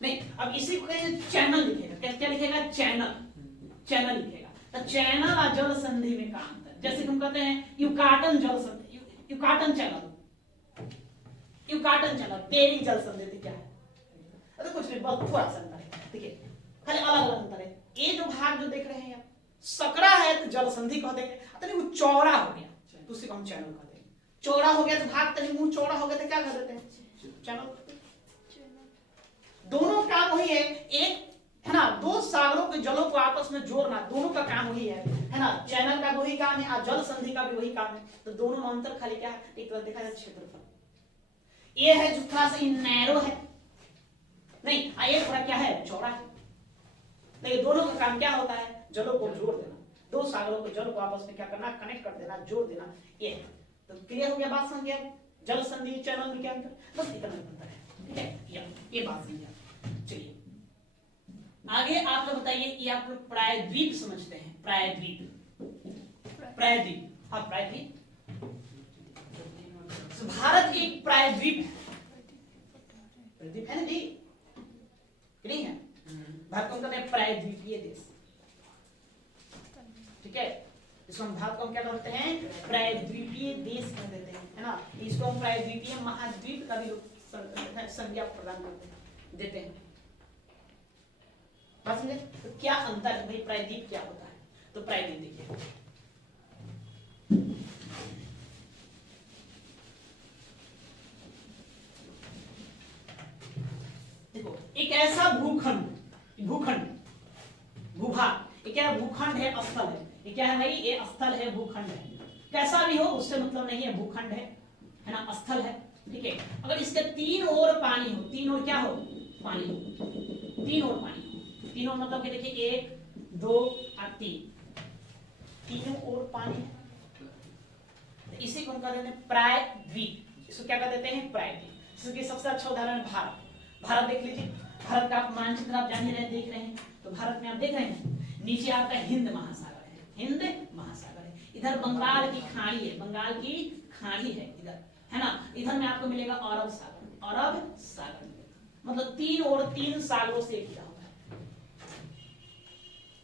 नहीं? अब इसी को चैनल लिखेगा, क्या लिखेगा? चैनल, चैनल लिखेगा। तो चैनल और जल संधि में का अंतर, जैसे हम कहते हैं युकाटन जल संधि, Yucatan channel, Yucatan channel, Bering जल संधि क्या है? अरे कुछ नहीं, बहुत थोड़ा सा अंतर है, ठीक है, खाली अलग अलग अंतर है। ये जो भाग जो देख रहे हैं आप, सकड़ा है तो जल संधि कह देंगे, तनी वो चौड़ा हो गया तो उसी को हम चैनल कह देंगे। चौड़ा हो गया तो भाग, तनी मुंह चौड़ा हो गया तो क्या कह देते हैं? चैनल। दोनों काम वही है, एक है ना, दो सागरों के जलों को आपस में जोड़ना, दोनों का काम वही है ना। चैनल का वही काम है और जल संधि का भी वही काम है। तो दोनों में अंतर खाली क्या है? एक तरह देखा जाए क्षेत्रफल, ये है जो थोड़ा सा नैरो है, नहीं ये थोड़ा क्या है? चौड़ा है। लेकिन दोनों का काम क्या होता है? जलों को जोड़ देना, दो सागरों के जल को आपस में क्या करना? कनेक्ट कर देना, जोड़ देना। ये तो क्लियर हो गया, बात समझ गया? जल संधि चैनल में क्या अंतर? बस इतना अंतर है, ठीक है, ये बात समझिए। चलिए आगे आप लोग बताइए, ये आप लोग प्रायद्वीप समझते हैं? प्रायद्वीप, प्रायद्वीप, हाँ प्रायद्वीप। भारत एक प्रायद्वीप है, प्रायद्वीप है ना जी, नहीं है? भारत को कहते हैं प्रायद्वीपीय देश, ठीक है। इसको हम भारत को क्या कहते हैं? प्रायद्वीपीय देश कह देते हैं, है ना। इसको हम प्रायद्वीपीय महाद्वीप का भी संज्ञा प्रदान करते हैं, देते हैं। बस तो क्या अंतर है भाई? प्रायद्वीप क्या होता है? तो प्रायद्वीप देखिए, देखो एक ऐसा भूखंड, भूखंड, भूभाग, ये क्या है? भूखंड है, स्थल है। ये क्या है भाई? ये स्थल है, भूखंड है। कैसा भी हो उससे मतलब नहीं है, भूखंड है ना, स्थल है, ठीक है। अगर इसके तीन ओर पानी हो, तीन ओर क्या हो? पानी हो, तीन ओर पानी हो, तीन ओर मतलब कि देखिए 1 2 और 3, तीनों ओर पानी है, तो इसी को हम कह देते हैं प्रायद्वीप। इसको क्या कह देते हैं? प्रायद्वीप। इसके सबसे अच्छा उदाहरण भारत। भारत देख लीजिए, भारत का मानचित्र आप जान ही रहे, देख रहे हैं, तो भारत में आप देख रहे हैं नीचे आपका हिंद महासागर है, हिंद महासागर है, इधर बंगाल की खाड़ी है, बंगाल की खाड़ी है इधर, है ना। इधर में आपको मिलेगा अरब सागर, अरब सागर मिलेगा। मतलब तीन और तीन सागरों से घिरा हुआ है,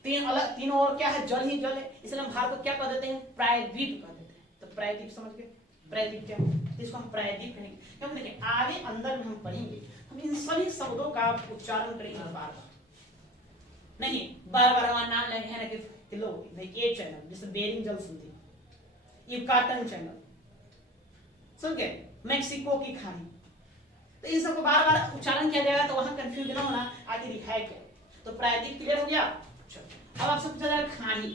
तीन अलग, तीनों और क्या है? जल ही जल है, इसलिए हम भारत को क्या कह देते हैं? प्रायद्वीप कह देते हैं। तो प्रायद्वीप समझ गए? प्रायद्वीप क्या है? इसको हम प्रायद्वीप कहेंगे। क्यों? देखिए आगे अंदर में हम पढ़ेंगे, हम इन सभी शब्दों का उच्चारण करेंगे बार बार, नहीं बार बार हमारा नाम लेंगे है ना कि लो ये चैनल, जैसे बेरिंग जल संधि, युकाटन चैनल, सुन के मैक्सिको की खाड़ी, तो इन सबको बार बार उच्चारण किया जाएगा तो वहां कंफ्यूज ना होना आखिर है क्या। तो प्रायद्वीप क्लियर हो गया। अब आपसे पूछा जाएगा खाड़ी,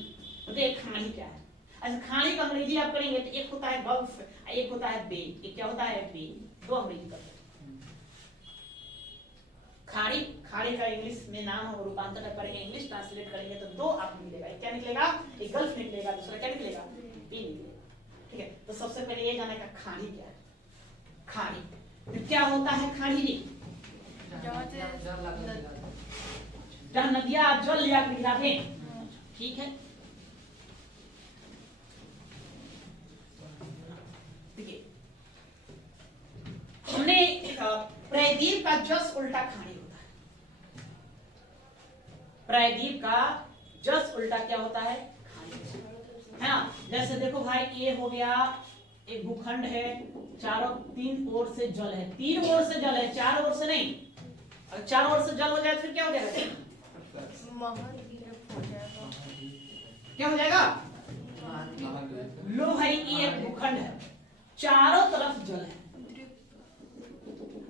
तो एक खाड़ी क्या है? अच्छा खाड़ी का अंग्रेजी आप करेंगे तो एक होता है गल्फ, एक होता है बे। एक क्या होता है? बे। दो अंग्रेजी करते हैं। खाड़ी, खाड़ी का इंग्लिश में नाम हम रूपांतर करेंगे, इंग्लिश ट्रांसलेट करेंगे तो दो आपको मिलेगा। एक क्या निकलेगा? एक गल्फ निकलेगा, दूसरा क्या निकलेगा? बे निकलेगा, ठीक है। तो सबसे पहले ये जाने का खाड़ी क्या है? खाड़ी तो क्या होता है? खाड़ी जहाँ नदियां जल लिया गिराते, ठीक है। देखिए हमने प्रायद्वीप का जस्ट उल्टा खाड़ी होता है, प्रायद्वीप का जस्ट उल्टा क्या होता है? खाड़ी, है ना। जैसे देखो भाई ये हो गया एक भूखंड है, चारों तीन ओर से जल है, तीन ओर से जल है, चार ओर से नहीं। अगर चार ओर से जल हो जाए फिर क्या हो जाएगा? महाद्वीप हो जाएगा। क्या हो जाएगा? महाद्वीप। लो भाई, ये एक भूखंड है, चारों तरफ जल है।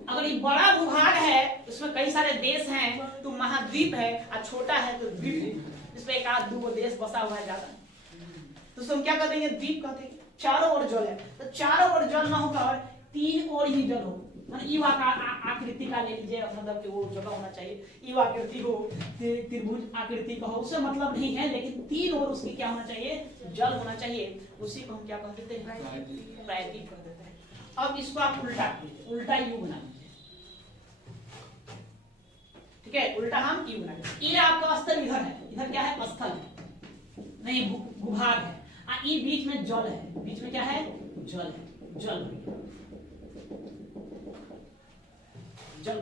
अगर ये बड़ा भूभाग है, उसमें कई सारे देश हैं, तो महाद्वीप है, और छोटा है तो द्वीप, जिसमें एक आध दो देश बसा हुआ है ज्यादा, तो उसको हम क्या कर देंगे? द्वीप कहते हैं। चारों ओर जल है, तो चारों ओर जल ना होकर तीन ओर ही जल हो, मतलब ईवा का आकृति का ले लीजिए, मतलब कि वो जगह होना चाहिए, ईवा आकृति हो, त्रिभुज आकृति का हो, उससे मतलब नहीं है, लेकिन तीन ओर उसकी क्या होना चाहिए? जल होना चाहिए। उसी को हम क्या कह देते हैं? प्रायद्वीप कह देते हैं। अब इसको आप उल्टा कीजिए, उल्टा यू बना लीजिए, ठीक है? उल्टा हम यू बना लीजिए। ये आपका स्थल इधर है, इधर क्या है? स्थल है, नहीं भूभाग है, ये बीच में जल है, बीच में क्या है? जल है, जल जल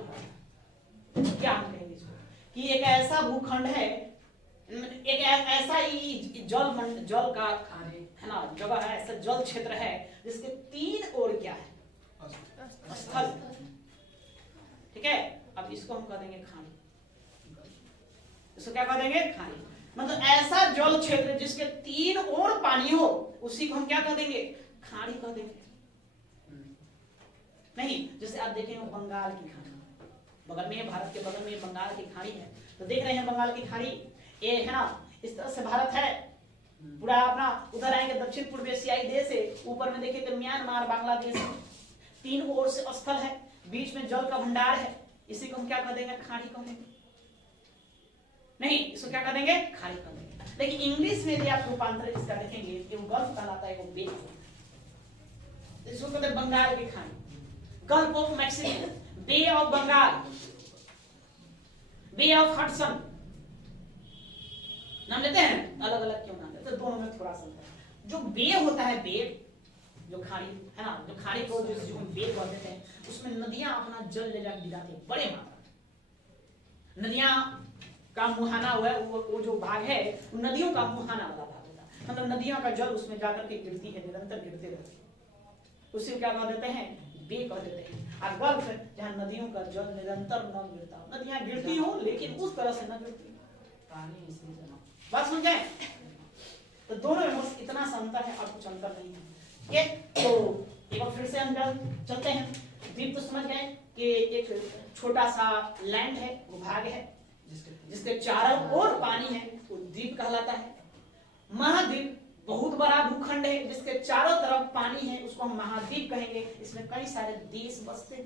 क्या हम कहेंगे इसको? कि एक ऐसा भूखंड है, एक ऐसा ही जल का है ना जगह है, ऐसा जल क्षेत्र है जिसके तीन ओर क्या है? स्थल, ठीक है? अब इसको हम कह देंगे खाड़ी। इसको क्या कह देंगे? खाड़ी। मतलब ऐसा जल क्षेत्र जिसके तीन ओर पानी हो, उसी को हम क्या कह देंगे? खाड़ी कह देंगे। नहीं, जैसे आप देखेंगे बंगाल की खाड़ी, बगल में, भारत के बगल में बंगाल की खाड़ी है, तो देख रहे हैं बंगाल की खाड़ी, ये है ना, इस तरह से भारत है पूरा अपना, उधर आएंगे दक्षिण पूर्व एशियाई देश है, ऊपर में देखिए तो म्यांमार, बांग्लादेश, तीन ओर से स्थल है, बीच में जल का भंडार है, इसी को हम क्या कह देंगे? खाड़ी कह देंगे। नहीं, इसको क्या कह देंगे? खाड़ी कह देंगे। लेकिन इंग्लिश में यदि आप रूपांतर इसका देखेंगे कि वो गल्फ कहलाता है, वो बे कहलाता है, इसको कहते हैं बंगाल की खाड़ी, gulf of Mexico, bay of Bengal, bay of Hudson, नाम लेते हैं, अलग अलग क्यों नाम लेते हैं? दोनों में थोड़ा सा अंतर है। जो बे होता है, बे जो खाड़ी है ना, जो खाड़ी को जो बे बोल देते हैं, उसमें नदियां अपना जल ले जाकर गिराती है बड़े मात्रा में। नदियां का मुहाना हुआ है, वो जो भाग है वो नदियों का मुहाना वाला भाग होता है, मतलब नदियों का जल उसमें जाकर के गिरती है, निरंतर गिरते रहती है, उसी को क्या कह देते हैं? बे कह देते हैं। और गल्फ जहाँ नदियों का जल निरंतर न गिरता हो, नदियां गिरती हो लेकिन उस तरह से न गिरती, पानी इसमें जमा। बात समझ गए? तो दोनों में बस इतना सा अंतर है और कुछ अंतर नहीं है। ठीक है, तो एक बार फिर से हम चलते हैं। द्वीप तो समझ गए कि एक छोटा सा लैंड है, भूभाग है, जिसके चारों ओर पानी है, वो द्वीप कहलाता है। महाद्वीप बहुत बड़ा भूखंड है जिसके चारों तरफ पानी है, उसको हम महाद्वीप कहेंगे। इसमें कई सारे देश बसते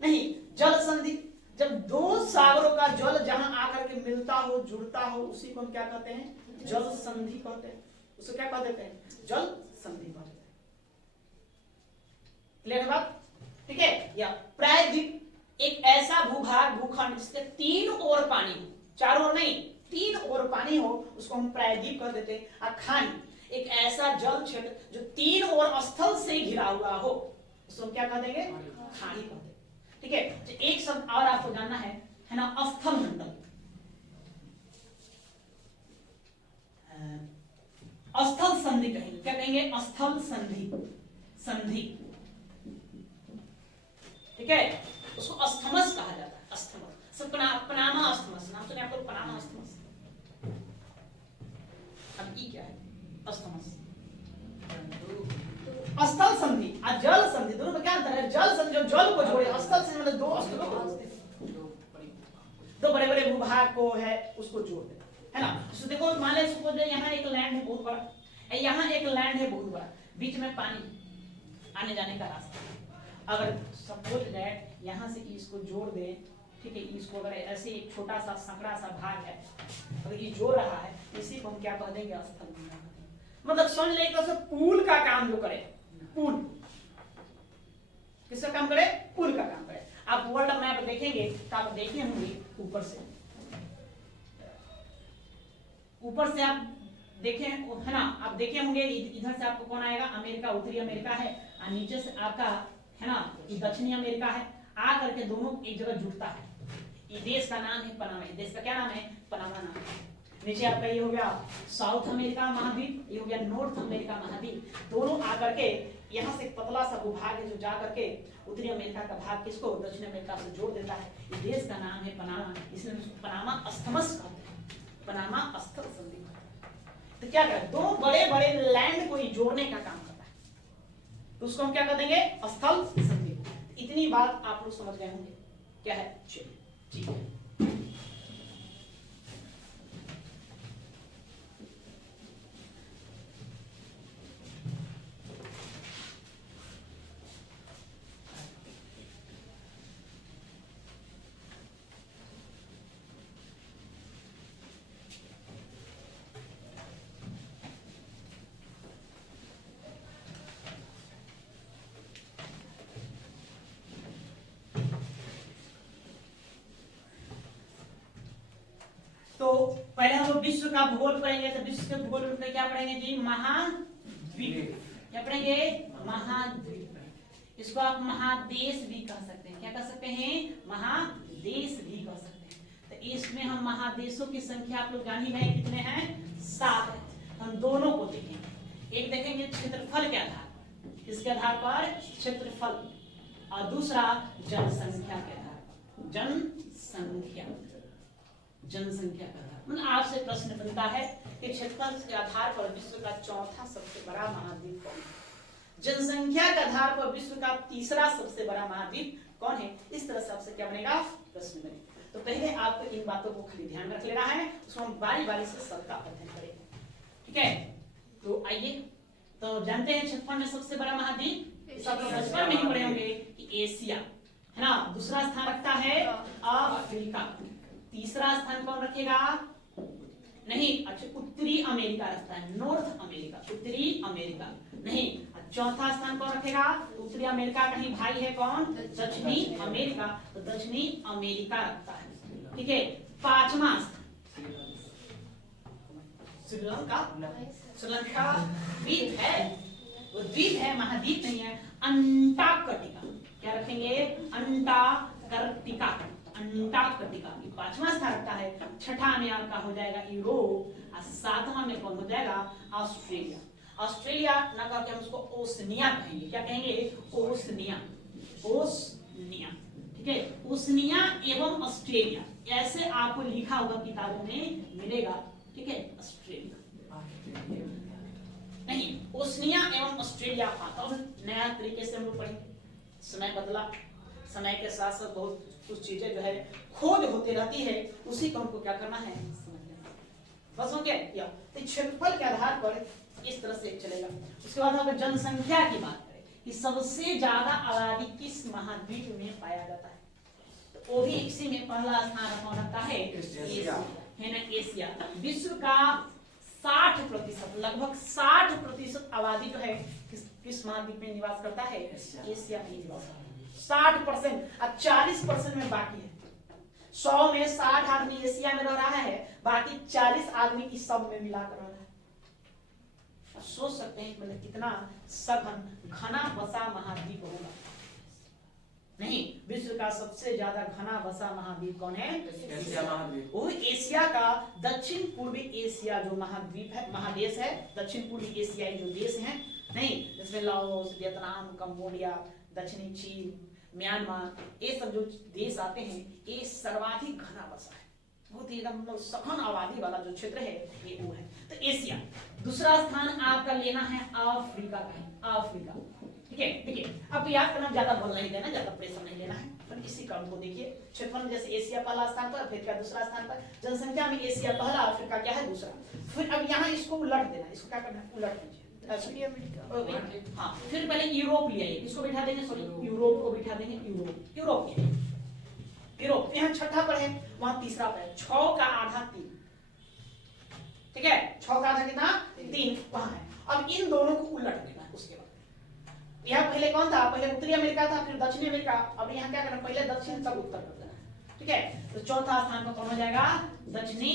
नहीं। जल संधि, जब दो सागरों का जल जहां आकर के मिलता हो, जुड़ता हो, उसी को हम क्या कहते हैं? जल संधि कहते हैं। उसको क्या कह देते हैं? जल संधि कहते हैं। क्लियर है बात? ठीक है। या प्रायद्वीप, एक ऐसा भूभाग, भूखंड जिसके तीन ओर पानी हो, चारों ओर नहीं, तीन ओर पानी हो, उसको हम प्रायद्वीप कह देते हैं। और खाड़ी, एक ऐसा जल क्षेत्र जो तीन ओर स्थल से घिरा हुआ हो, उसको हम क्या कह देंगे? खाड़ी कह देंगे। ठीक है। तो एक शब्द और आपको जानना है ना, स्थल मंडल। स्थल संधि कहेंगे, क्या कहेंगे? स्थल संधि, संधि। ठीक है, उसको अस्थमस कहा जाता है। अस्थमस, पनामा अस्थमस, नाम सुने आपको? पनामा अस्थमस। अब ये क्या है? अस्थमस, स्थल संधि और जल संधि, दोनों में क्या अंतर है? जल संधि जो जल को जोड़े, स्थल से मतलब दो स्थलों को, दो बड़े बड़े भूभाग को है उसको जोड़ देता है ना। तो देखो, मान लीजिए सपोज यहाँ एक लैंड है बहुत बड़ा, यहाँ एक लैंड है बहुत बड़ा, बीच में पानी, आने जाने का रास्ता। अगर सपोज दैट यहाँ से इसको जोड़ दे, ठीक है, इसको अगर ऐसे एक छोटा सा संकरा सा भाग है, अगर ये जोड़ रहा है, इसी को हम क्या कह देंगे? स्थल मंडल। मतलब समझ ले, एक तरह से पुल का काम जो करे, पुल किसका काम करे? पुल का काम करे। आप वर्ल्ड मैप देखेंगे तो आप देखे होंगे ऊपर से, ऊपर से आप देखे है ना, आप देखे होंगे इधर से आपको कौन आएगा? अमेरिका, उत्तरी अमेरिका है, और नीचे से आपका है ना दक्षिणी अमेरिका है, आ करके दोनों एक जगह जुड़ता है। ये देश का नाम है पनामा। देश का क्या नाम है? पनामा नाम है। नीचे आपका ये हो गया साउथ अमेरिका महाद्वीप, ये हो गया नॉर्थ अमेरिका महाद्वीप। दोनों आकर के यहाँ से एक पतला सा भूभाग है जो जा करके उत्तरी अमेरिका का भाग किसको दक्षिण अमेरिका से जोड़ देता है। इस देश का नाम है पनामा, इसलिए इसको पनामा अस्थमस कहते हैं, पनामा स्थल संधि। तो क्या करें, दो बड़े बड़े लैंड को जोड़ने का काम करता है, तो उसको हम क्या कर देंगे, स्थल संधि। इतनी बात आप लोग समझ गए होंगे क्या है। चलिए ठीक है। तो पहले हम लोग विश्व का भूगोल पढ़ेंगे। तो विश्व के भूगोल में क्या पढ़ेंगे जी, महाद्वीप। क्या पढ़ेंगे, महाद्वीप। इसको आप महादेश भी कह सकते हैं। क्या कह सकते हैं, महादेश भी कह सकते हैं। तो इसमें हम महादेशों की संख्या आप लोग जान ही गए कितने हैं, 7 है। हम दोनों को देखेंगे, एक देखेंगे क्षेत्रफल के आधार पर, किसके आधार पर, क्षेत्रफल, और दूसरा जनसंख्या के आधार पर, जनसंख्या का आधार। मतलब आपसे प्रश्न बनता है कि क्षेत्रफल के आधार पर विश्व का चौथा सबसे बड़ा महाद्वीप कौन है, जनसंख्या के आधार पर विश्व का तीसरा सबसे बड़ा महाद्वीप कौन है। इस तरह से आपसे क्या बनेगा, प्रश्न बनेगा। तो पहले आपको इन बातों को खाली ध्यान रख लेना है, उसको हम बारी बारी से सबका अध्ययन करेंगे, ठीक है। तो आइए, तो जानते हैं क्षेत्रफल में सबसे बड़ा महाद्वीप, सब लोग बचपन में ही पढ़े होंगे कि एशिया है ना। दूसरा स्थान रखता है अफ्रीका, तीसरा स्थान कौन रखेगा, नहीं अच्छा उत्तरी अमेरिका रखता है, नॉर्थ अमेरिका, उत्तरी अमेरिका नहीं। चौथा स्थान कौन रखेगा, उत्तरी अमेरिका का ही भाई है कौन, दक्षिणी अमेरिका, तो दक्षिणी अमेरिका रखता है, ठीक है। पांचवा स्थान श्रीलंका, श्रीलंका द्वीप है, वो द्वीप है, महाद्वीप नहीं है। अंटार्कटिका, क्या रखेंगे, अंटार्कटिका, अंटार्कटिका पांचवा स्थान रखता है। छठा में आपका हो जाएगा यूरोप, और सातवां में कौन हो जाएगा, ऑस्ट्रेलिया। ऑस्ट्रेलिया ना कह के हम उसको ओसनिया कहेंगे, क्या कहेंगे, ओसनिया, ओसनिया, ठीक है। ओसनिया एवं ऑस्ट्रेलिया, ऐसे आपको लिखा होगा किताबों में मिलेगा, ठीक है। ऑस्ट्रेलिया नहीं, ओसनिया एवं ऑस्ट्रेलिया। तो नया तरीके से हम लोग पढ़ेंगे। समय बदला, समय के साथ साथ बहुत कुछ चीजें जो है खोज होती रहती है, उसी को हमको क्या करना है, समझना है। बस हो गया। तो क्षेत्रफल के आधार पर इस तरह से चलेगा। उसके बाद अगर जनसंख्या की बात करें कि सबसे ज्यादा आबादी किस महाद्वीप में पाया जाता है, तो वो भी इसी में पहला स्थान कौन रखता है, एशिया है ना। एशिया विश्व का 60%, लगभग 60% आबादी जो है किस महाद्वीप में निवास करता है, एशिया में निवास करता है। 60% और 40% में बाकी है। 100 में 60 आदमी एशिया में रह रहा है, बाकी 40 आदमी इस सब में मिलाकर रह रहा है। सोच सकते हैं मतलब कितना सघन घना बसा महाद्वीप होगा। नहीं, विश्व का सबसे ज्यादा घना बसा महाद्वीप कौन है, एशिया महाद्वीप। वो एशिया का दक्षिण पूर्वी एशिया जो महाद्वीप है, महादेश है, दक्षिण पूर्वी एशियाई जो देश हैं, नहीं जिसमें लाओस, वियतनाम, कंबोडिया, दक्षिणी चीन, म्यांमार, ये सब जो देश आते हैं, ये सर्वाधिक घना बसा है, बहुत ही एकदम सघन आबादी वाला जो क्षेत्र है ये वो है। तो एशिया। दूसरा स्थान आपका लेना है अफ्रीका का, अफ्रीका, ठीक है। देखिए अब याद करना, ज्यादा बल नहीं देना, ज्यादा प्रेशर नहीं लेना है, पर इसी क्रम को देखिए। क्षेत्रफल जैसे एशिया पहला स्थान पर, अफ्रीका दूसरा स्थान पर, जनसंख्या में एशिया पहला, अफ्रीका क्या है दूसरा। फिर अब यहाँ इसको उलट देना, इसको क्या करना है, उलट दीजिए। हाँ, फिर पहले यूरोप ले आइए, किसको बिठा देंगे, सॉरी यूरोप को बिठा देंगे, यूरोप, यूरोप ले आइए। यूरोप यहाँ छठा पर है, वहां तीसरा पर है। 6 का आधा 3, ठीक है। 6 का आधा कितना, 3 वहां है। अब इन दोनों को उलट देना है। उसके बाद यहाँ पहले कौन था, पहले उत्तरी अमेरिका था, फिर दक्षिणी अमेरिका। अब यहाँ क्या करना, पहले दक्षिण तब उत्तर कर देना, ठीक है। तो चौथा स्थान पर कौन हो जाएगा, दक्षिणी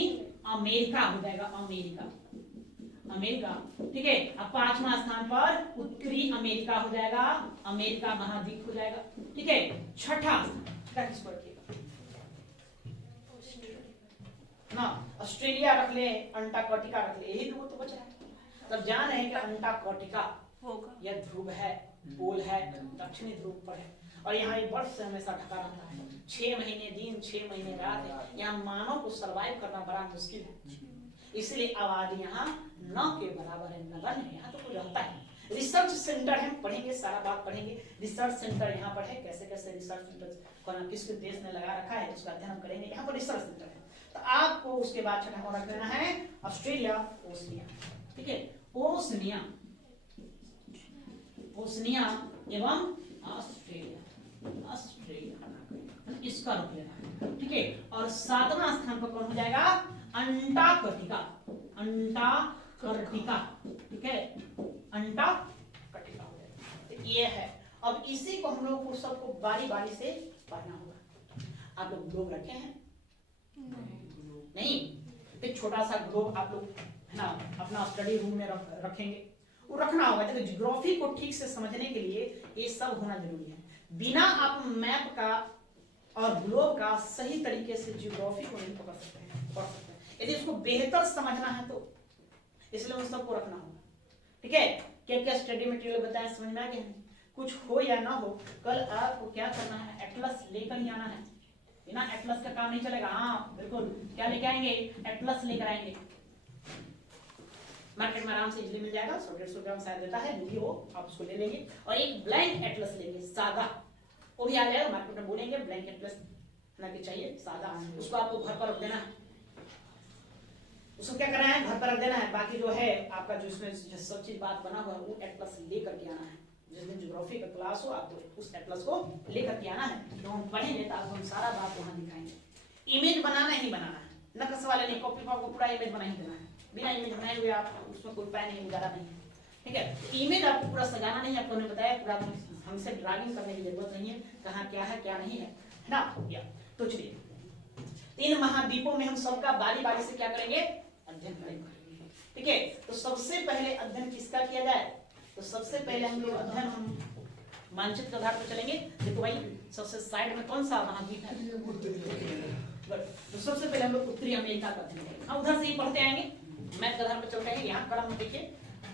अमेरिका हो जाएगा, अमेरिका, अमेरिका, ठीक है। अब पांचवा स्थान पर उत्तरी अमेरिका हो जाएगा, अमेरिका महाद्वीप हो जाएगा, ठीक है। छठा स्थान, छठा किसको रखिएगा, ना, ऑस्ट्रेलिया रख ले, अंटार्कटिका रख ले, यही ध्रुव तो बच रहा है। तब जान रहे हैं कि अंटार्कटिका होगा। यह ध्रुव है, पोल है, दक्षिणी ध्रुव पर है और यहाँ ये बर्फ से हमेशा ढका रहता है। 6 महीने दिन 6 महीने रात है। यहाँ मानव को सरवाइव करना बड़ा मुश्किल है, इसलिए आबादी यहाँ 9 के बराबर है, नगण्य है, यहाँ तो कोई रहता है। रिसर्च सेंटर हम पढ़ेंगे, सारा बात पढ़ेंगे। रिसर्च सेंटर यहाँ पर है, कैसे कैसे रिसर्च सेंटर कौन किस देश ने लगा रखा है उसका अध्ययन हम करेंगे। यहाँ पर रिसर्च सेंटर है। तो आपको उसके बाद छठा रख लेना है ऑस्ट्रेलिया, ओसनिया, ठीक है, ओसनिया, ओसनिया एवं ऑस्ट्रेलिया, ऑस्ट्रेलिया इसका रख लेना है, ठीक है। और 7वां स्थान पर कौन हो जाएगा? अंटार्कटिका, अंटार्कटिका, ठीक है, अंटार्कटिका हो जाएगा। तो ये है। अब इसी को हम लोग को सबको बारी बारी से पढ़ना होगा। आप लोग ग्लोब रखे हैं? नहीं, एक छोटा सा ग्लोब आप लोग है ना अपना स्टडी रूम में रखेंगे, वो रखना होगा। देखो ज्योग्राफी को ठीक से समझने के लिए ये सब होना जरूरी है। बिना आप मैप का और ग्लोब का सही तरीके से ज्योग्राफी को नहीं पकड़ सकते हैं, पढ़ सकते हैं। यदि उसको बेहतर समझना है तो इसलिए उन सबको रखना होगा, ठीक है। क्या क्या स्टडी मटेरियल बताया, समझ में आ गया? कुछ हो या ना हो, कल आपको क्या करना है, एटलस लेकर ही आना है। बिना एटलस का काम नहीं चलेगा। हाँ बिल्कुल, क्या लेके आएंगे? एटलस लेकर आएंगे। मार्केट में आराम से इजीली मिल जाएगा, 100-150 ग्राम शायद देता है, यदि हो आप उसको ले लेंगे। और एक ब्लैंक एटलस लेंगे, सादा, वो भी आ जाएगा। मार्केट में बोलेंगे ब्लैंक एटलस ना कि चाहिए सादा, उसको आपको घर पर रख देना है। उसको क्या करना है? घर पर रख देना है। बाकी जो है आपका जो इसमें सब चीज बात बना हुआ है वो एटलस लेकर के आना है। जिस दिन ज्योग्राफी का क्लास हो आपको उस एटलस को लेकर के आना है। तो हम पढ़ेंगे तो आपको हम सारा बात वहां दिखाएंगे। इमेज बनाना ही बनाना है, नक्श वाले नहीं, कॉपी पर पूरा इमेज बना ही देना है। बिना इमेज बनाए हुए आप उसमें कोई पैन नहीं, उजाला नहीं है, ठीक है। इमेज आपको पूरा सजाना नहीं, आपको हमने बताया पूरा हमसे ड्राइंग करने की जरूरत नहीं है, कहाँ क्या है क्या नहीं है ना। या तो चलिए 3 महाद्वीपों में हम सबका बारी बारी से क्या करेंगे? अध्ययन करेंगे, ठीक है। तो सबसे पहले अध्ययन किसका किया जाए? तो सबसे पहले हम लोग अध्ययन हम मानचित्र के आधार पर चलेंगे। देखो भाई सबसे साइड में कौन सा महाद्वीप है? तो सबसे पहले हम लोग उत्तरी अमेरिका का अध्ययन करेंगे। हम उधर से ही पढ़ते आएंगे, मैप के आधार पर चलते हैं। यहाँ कलम देखिए,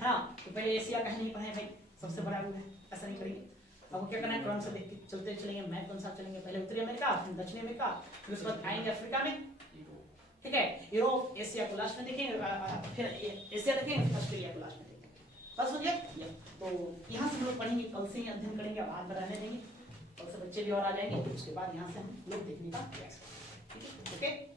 हाँ तो पहले एशिया का नहीं पढ़े भाई, सबसे बड़ा वो है, ऐसा नहीं करेंगे। आपको क्या करना है? क्रम से देख के चलते चलेंगे, मैप के अनुसार चलेंगे। पहले उत्तरी अमेरिका, फिर दक्षिणी अमेरिका, फिर उसके बाद आएंगे अफ्रीका में, ठीक है, यूरोप, एशिया को लास्ट में देखेंगे, फिर एशिया देखेंगे, ऑस्ट्रेलिया को लास्ट में देखेंगे। बस हो गया। तो यहाँ से हम लोग पढ़ेंगे, कल से ही अध्ययन करेंगे, अब हाथ रहने देंगे, कल से बच्चे भी और आ जाएंगे। उसके बाद यहाँ से हम लोग देखने का प्रयास करेंगे, ठीक है, ओके।